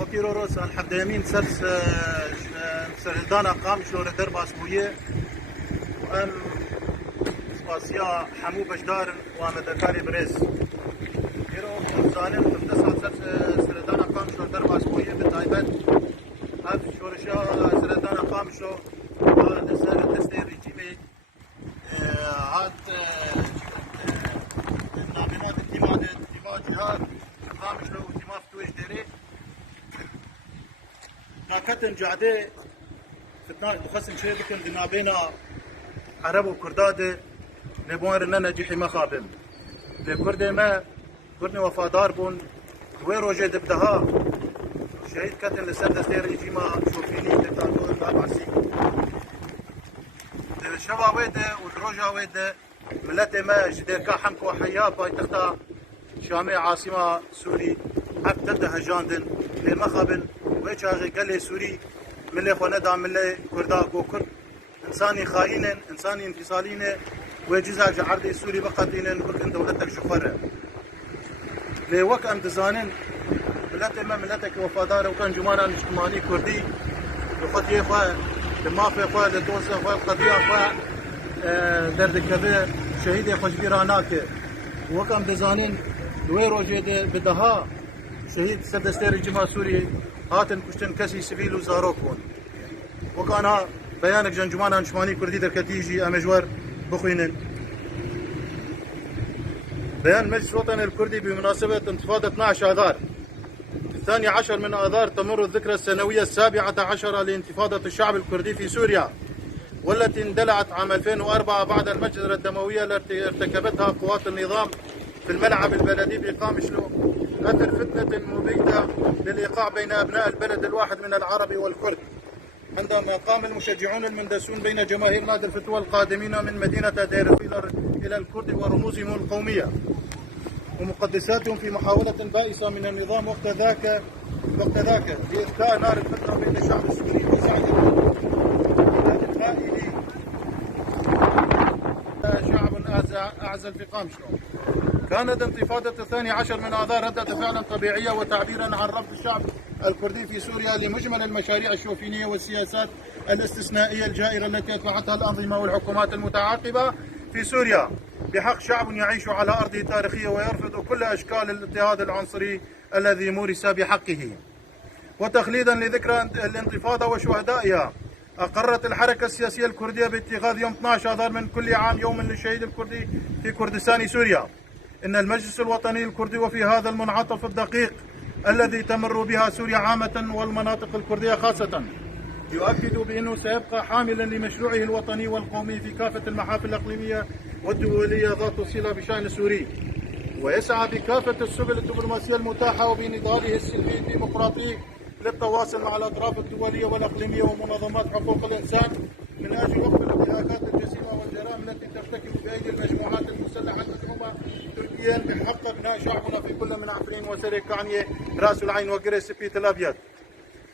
فكيرو روس الحد يمين سرس سردانا قام شلون درب اسبويه وام سباسيا حمو بشدار ومدكاري بريس كيرو زالم تسعة سرس سردانا قام شلون درب اسبويه بالتايبت اف شورشا سردانا قام شو لسر تستير ريجيمي هات نامينات انتماد جهاد قام شلون انتماف تويش ديري ناكتن جعده فتنا بخصم شيء بكن دنابينا عرب وكرداد نبوان رننا جيحي ما خابم لكردي ما كردني وفادار بون وين روجي دبدها شهيد كتن لسر دستير يجي ما شوفيني تتاكو تابعسي الشباب ويده والروجا ويده ملتي ما جديركا حمك وحياه باي تختا شامي عاصمه سوري حب تبدا هجاندن للمخابن ويجاغي قال سوري ملي خونه دا ملي كردا جو كرد انساني خاين انساني انفصالين وجزاج عرض سوري بقدين كرد دولتك شفره لوك ام دزانن ملتي ما ملتك وفادار وكان جمانا اجتماعي كردي وخطيه خا لما في خا لتوصل خا القضيه خا درد كبير شهيد خجبيراناك وكم دزانن ويرو جيد بدها شهيد سردستير الجماعة السوري هاتن كشتن كسي سبيل وزاروكون وكان بيانك جنجمان انشماني كردي دركتيجي امجور بخوينن بيان مجلس الوطني الكردي بمناسبة انتفاضة 12 آذار 12 من آذار تمر الذكرى السنوية 17 لانتفاضة الشعب الكردي في سوريا والتي اندلعت عام 2004 بعد المجزرة الدموية التي ارتكبتها قوات النظام في الملعب البلدي بقام شلو أثر فتنة مبيدة للإيقاع بين أبناء البلد الواحد من العرب والكرد عندما قام المشجعون المندسون بين جماهير نادي الفتوى القادمين من مدينة دير إلى الكرد ورموزهم القومية ومقدساتهم في محاولة بائسة من النظام وقت ذاك لإذكاء نار الفتنة بين الشعب السوري وسعد القائل شعب أعزل في قامشلو. كانت انتفاضة 12 من آذار ردة فعلا طبيعية وتعبيرا عن رفض الشعب الكردي في سوريا لمجمل المشاريع الشوفينية والسياسات الاستثنائية الجائرة التي أتبعتها الأنظمة والحكومات المتعاقبة في سوريا بحق شعب يعيش على أرضه تاريخية ويرفض كل أشكال الاضطهاد العنصري الذي مورس بحقه. وتخليدا لذكرى الانتفاضة وشهدائها أقرت الحركة السياسية الكردية باتخاذ يوم 12 آذار من كل عام يوم للشهيد الكردي في كردستان سوريا. إن المجلس الوطني الكردي وفي هذا المنعطف الدقيق الذي تمر بها سوريا عامة والمناطق الكردية خاصة يؤكد بأنه سيبقى حاملا لمشروعه الوطني والقومي في كافة المحافل الإقليمية والدولية ذات الصلة بشأن سوري ويسعى بكافة السبل الدبلوماسية المتاحة وبنضاله السلمي الديمقراطي للتواصل مع الأطراف الدولية والإقليمية ومنظمات حقوق الإنسان من أجل وقف الانتهاكات الجسيمة والجرائم التي ترتكب بأيدي المجموعات المسلحة المزعومة تركيا بحق أبناء شعبنا في كل من عفرين وسري كعنية راس العين وقريس بيت الأبيض.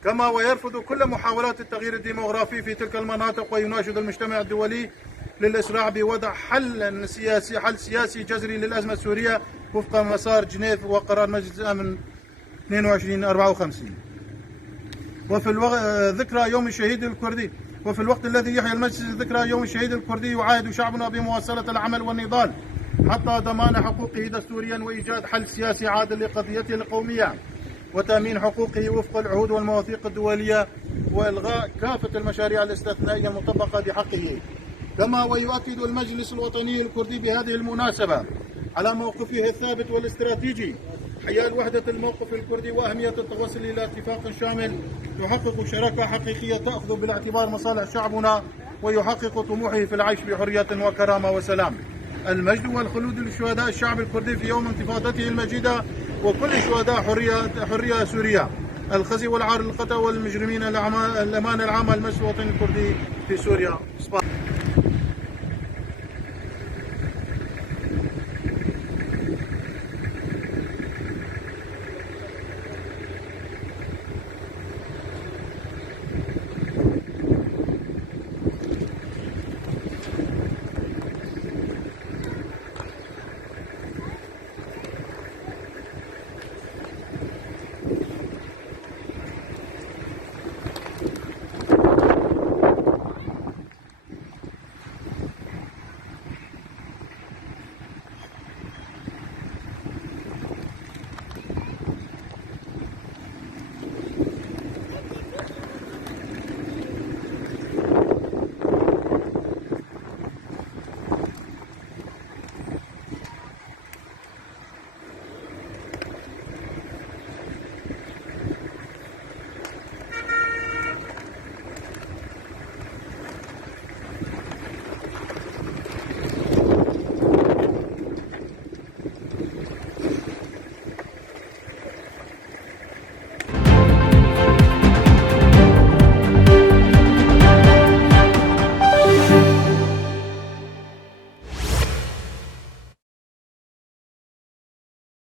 كما ويرفض كل محاولات التغيير الديموغرافي في تلك المناطق ويناشد المجتمع الدولي للإسراع بوضع حل سياسي جذري للأزمة السورية وفق مسار جنيف وقرار مجلس الأمن 2254. وفي ذكرى يوم الشهيد الكردي وفي الوقت الذي يحيى المجلس ذكرى يوم الشهيد الكردي يعاهد شعبنا بمواصلة العمل والنضال حتى ضمان حقوقه دستوريا وإيجاد حل سياسي عادل لقضيته القومية وتأمين حقوقه وفق العهود والمواثيق الدولية وإلغاء كافة المشاريع الاستثنائية المطبقة بحقه. كما ويؤكد المجلس الوطني الكردي بهذه المناسبة على موقفه الثابت والاستراتيجي حيال وحدة الموقف الكردي وأهمية التوصل إلى اتفاق شامل يحقق شراكة حقيقية تأخذ بالاعتبار مصالح شعبنا ويحقق طموحه في العيش بحرية وكرامة وسلام. المجد والخلود لشهداء الشعب الكردي في يوم انتفاضته المجيدة وكل شهداء حرية سوريا الخزي والعار للقتل والمجرمين الأمانة العامة للمجلس الوطني الكردي في سوريا.